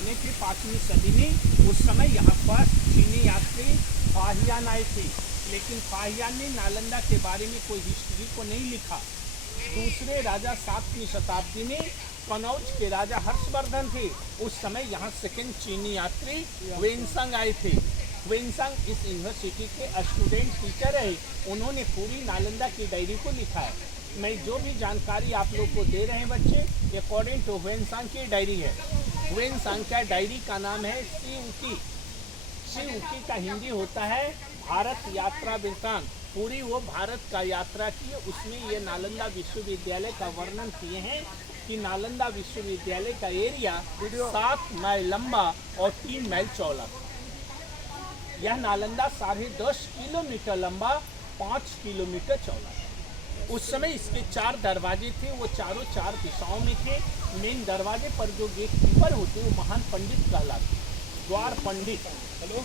बने थे 5वीं सदी में। उस समय यहाँ पर चीनी यात्री फाहियान आए थे, लेकिन फाहियान ने नालंदा के बारे में कोई हिस्ट्री को नहीं लिखा। दूसरे राजा 7वीं शताब्दी में कनौज के राजा हर्षवर्धन थे। उस समय यहाँ सेकंड चीनी यात्री वेनसंग आए थे। वेनसंग इस यूनिवर्सिटी के स्टूडेंट टीचर है। उन्होंने पूरी नालंदा की डायरी को लिखा है। मैं जो भी जानकारी आप लोग को दे रहे हैं बच्चे, अकॉर्डिंग टू वेनसंग की डायरी है। वेनसंग का डायरी का नाम है शिवकी। शिवकी का हिंदी होता है भारत यात्रा वृत्तांत। पूरी वो भारत का यात्रा की, उसमें ये नालंदा विश्वविद्यालय का वर्णन किए हैं कि नालंदा विश्वविद्यालय का एरिया 7 माइल लंबा और 3 माइल चौड़ा। यह नालंदा 10.5 किलोमीटर लंबा, 5 किलोमीटर चौड़ा। उस समय इसके 4 दरवाजे थे, वो चारों 4 दिशाओं में थे। मेन दरवाजे पर जो गेट कीपर होते वो महान पंडित कहलाते, द्वार पंडित।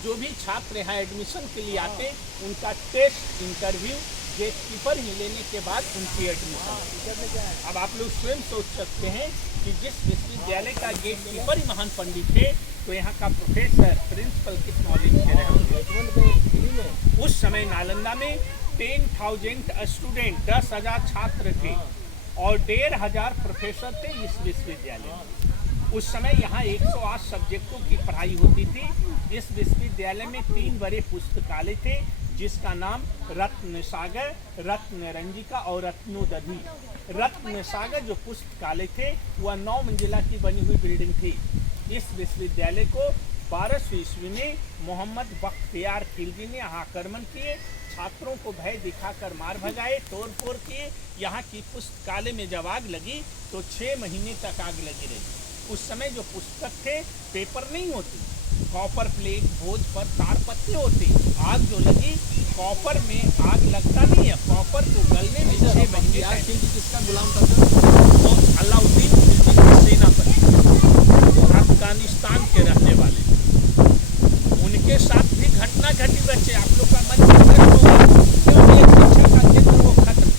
जो भी छात्र यहाँ एडमिशन के लिए आते, उनका टेस्ट इंटरव्यू गेट कीपर ही लेने के बाद उनकी एडमिशन। अब आप लोग स्वयं सोच सकते हैं कि जिस विश्वविद्यालय का गेट कीपर ही महान पंडित थे, तो यहाँ का प्रोफेसर प्रिंसिपल किस नॉलेज के रहे होंगे। उस समय नालंदा में 10,000 स्टूडेंट, 10,000 छात्र थे और 1,500 प्रोफेसर थे इस विश्वविद्यालय में। उस समय यहाँ 108 सब्जेक्टों की पढ़ाई होती थी। इस विश्वविद्यालय में 3 बड़े पुस्तकालय थे, जिसका नाम रत्न सागर, रत्न रंजिका और रत्नोदधि। रत्न सागर जो पुस्तकालय थे वह 9 मंजिला की बनी हुई बिल्डिंग थी। इस विश्वविद्यालय को 1200 ईस्वी में मोहम्मद बख्तियार खिलजी ने यहाँ आक्रमण किए, छात्रों को भय दिखाकर मार भगाए, तोड़ फोड़ किए। यहाँ की पुस्तकालय में जब आग लगी तो 6 महीने तक आग लगी रही। उस समय जो पुस्तक थे पेपर नहीं होती, कॉपर प्लेट, भोज पर तार पत्ते होते। आग जो लगी, कॉपर में आग लगता नहीं है, कॉपर को गलने में 6 महीने। किसका गुलाम था? अलाउद्दीन खिलजी के सेनापति, अफगानिस्तान के रहने वाले। उनके साथ भी घटना घटी बच्चे। आप लोग का मन प्रश्न होगा, क्यों एक शिक्षा का केंद्र वो खत्म?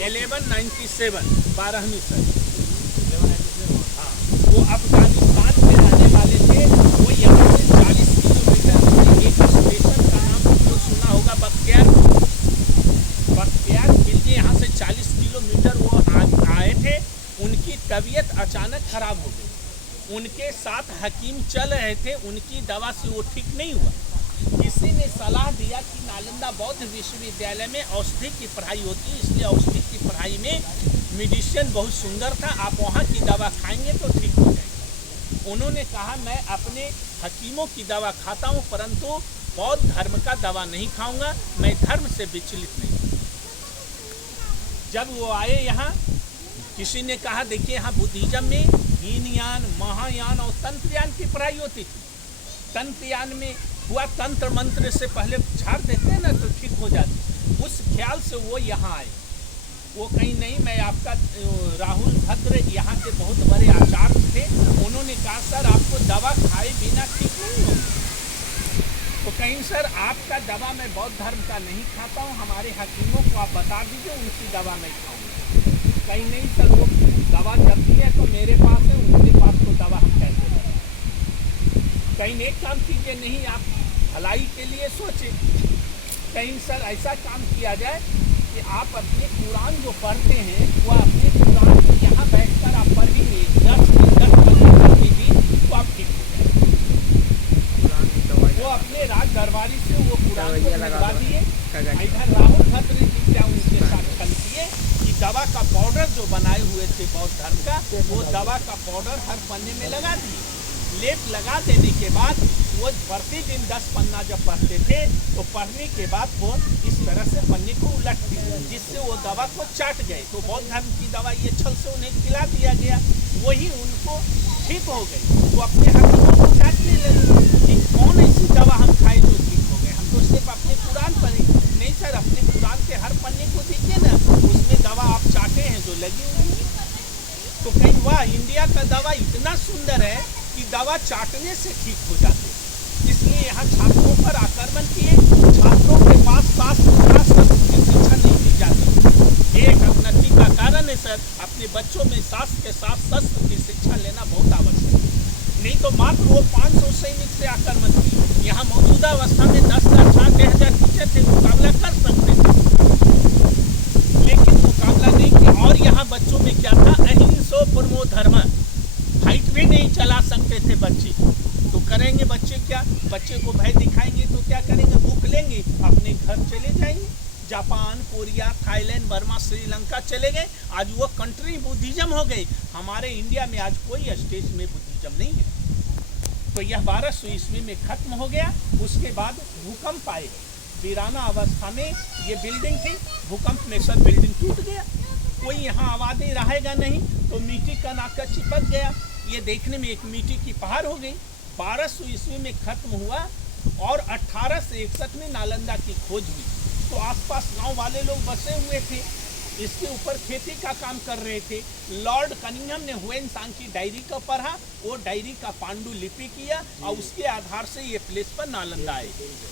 1197, 12वीं सदी। हाँ, वो अफगानिस्तान में रहने वाले थे। वो यहाँ से 40 किलोमीटर एक स्टेशन का नाम जो सुना होगा बख्तियार। बख्तियार खिलजी यहाँ से 40 किलोमीटर वो आए थे। उनकी तबीयत अचानक खराब हो गई। उनके साथ हकीम चल रहे थे, उनकी दवा से वो ठीक नहीं हुआ। किसी ने सलाह दिया कि नालंदा बौद्ध विश्वविद्यालय में औषधि की पढ़ाई होती है, इसलिए औषधि की पढ़ाई में मेडिसिन बहुत सुंदर था, आप वहाँ की दवा खाएंगे तो ठीक हो जाएगा। उन्होंने कहा मैं अपने हकीमों की दवा खाता हूँ, परंतु बौद्ध धर्म का दवा नहीं खाऊंगा, मैं धर्म से विचलित नहीं। जब वो आए यहाँ, किसी ने कहा देखिए यहाँ बुद्धिज्म में हीनयान, महायान और तंत्रयान की पढ़ाई होती थी। तंत्रयान में हुआ तंत्र मंत्र से पहले झाड़ देते हैं ना तो ठीक हो जाती। उस ख्याल से वो यहाँ आए। वो कहीं नहीं, मैं आपका राहुल भद्र यहाँ के बहुत बड़े आचार्य थे। उन्होंने कहा सर आपको दवा खाए बिना ठीक नहीं होगी। तो कहीं सर आपका दवा मैं बौद्ध धर्म का नहीं खाता हूँ, हमारे हकीमों को आप बता दीजिए, उनकी दवा मैं खाऊंगा। कहीं नहीं सर, वो दवा चलती है तो मेरे पास है, उनके पास तो दवा हम कैसे लें। कहीं एक काम कीजिए, नहीं आप भलाई के लिए सोचे, कहीं सर ऐसा काम किया जाए कि आप अपने कुरान जो पढ़ते हैं वो अपने कुरान को यहाँ बैठकर आप पढ़ेंगे 10 मिनट कीजिए तो आप ठीक हो जाएंगे। वो अपने राज दरबारी से वो कुरान को लगवा दिए। इधर राहुल भद्र जी क्या उनके साथ कल किए कि दवा का पाउडर जो बनाए हुए थे बौद्ध धर्म का, वो दवा का पाउडर हर पन्ने में लगा दिए। लेप लगा देने के बाद वो प्रतिदिन 10 पन्ना जब पढ़ते थे तो पढ़ने के बाद वो इस तरह से पन्ने को उलट दिया, जिससे वो दवा को चाट गए। तो बौद्ध धर्म की दवा ये छल से उन्हें खिला दिया गया, वही उनको ठीक हो गई। तो अपने हकीमों को चाटने लगे कि कौन ऐसी दवा हम खाएं जो ठीक हो गए, हम तो सिर्फ अपने कुरान पढ़े। नहीं सर, अपने कुरान के हर पन्ने को देखिए ना, उसमें दवा आप चाटे हैं जो लगी हुई। तो कहीं वाह, इंडिया का दवा इतना सुंदर है कि दवा चाटने से ठीक हो जाते। इसलिए यहाँ छात्रों पर आक्रमण किए। छात्रों के पास शास्त्र की शिक्षा नहीं दी जाती। एक अवनति का कारण में सर अपने बच्चों में शास्त्र के साथ शस्त्र की शिक्षा लेना बहुत आवश्यक है। नहीं तो मात्र वो 500 सैनिक से आक्रमण की, यहाँ मौजूदा अवस्था में 10,000 6,000 टीचर थे, मुकाबला कर सकते थे, लेकिन मुकाबला नहीं किया। और यहाँ बच्चों में क्या था, अहिंसो परमो धर्म, फाइट भी नहीं चला सकते थे बच्चे। तो करेंगे बच्चे क्या, बच्चे को भय दिखाएंगे तो क्या करेंगे, बुक लेंगे अपने घर चले जाएंगे। Japan, Korea, Thailand, Burma, Sri Lanka चले गए, आज वो कंट्री बुद्धिज्म हो गई। हमारे इंडिया में आज कोई स्टेट में बुद्धिज्म नहीं है। तो यह 1200 ईस्वी में खत्म हो गया। उसके बाद भूकंप आए, वीराना अवस्था में ये बिल्डिंग थी, भूकंप में सब बिल्डिंग टूट गया, कोई यहाँ आबादी रहेगा नहीं, तो मिट्टी का नाका चिपक गया। ये देखने में एक मिट्टी की पहाड़ हो गई। 1200 ईस्वी में खत्म हुआ और 1861 में नालंदा की खोज हुई। तो आसपास गांव वाले लोग बसे हुए थे, इसके ऊपर खेती का काम कर रहे थे। लॉर्ड कनिंघम ने ह्वेनसांग की डायरी को पढ़ा, वो डायरी का पांडुलिपि किया और उसके आधार से ये प्लेस पर नालंदा आए।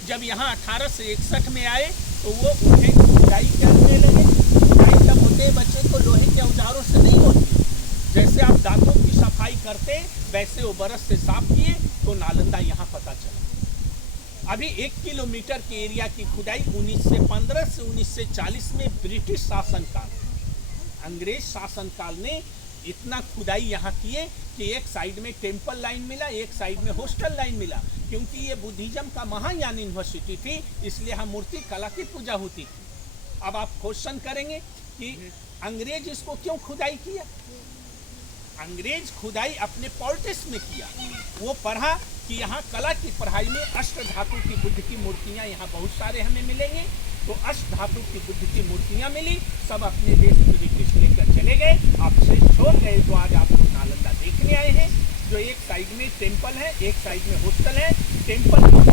जब यहाँ 1861 में आए तो वो उन्हें खुदाई करने लगे। खुदाई जब होते बच्चे को लोहे के औजारों से नहीं होती, जैसे आप दांतों की सफाई करते वैसे वो बरस से साफ किए तो नालंदा यहाँ पता चला। अभी 1 किलोमीटर के एरिया की खुदाई 1915 से 1940 में ब्रिटिश शासनकाल, अंग्रेज शासनकाल ने इतना खुदाई यहाँ किए कि एक साइड में टेम्पल लाइन मिला, एक साइड में हॉस्टल लाइन मिला। क्योंकि ये बुद्धिज्म का महायान यूनिवर्सिटी थी, इसलिए यहाँ मूर्ति कला की पूजा होती थी। अब आप क्वेश्चन करेंगे कि अंग्रेज इसको क्यों खुदाई किया। अंग्रेज खुदाई अपने पॉलिटिक्स में किया। वो पढ़ा कि यहाँ कला की पढ़ाई में अष्ट धातु की बुद्ध की मूर्तियाँ यहाँ बहुत सारे हमें मिलेंगे। तो अष्ट धातु की बुद्ध की मूर्तियाँ मिली, सब अपने देश ब्रिटिश लेकर चले गए, आपसे छोड़ गए। तो आज आप लोग नालंदा देखने आए हैं, जो एक साइड में टेम्पल है, एक साइड में हॉस्टल है। टेम्पल की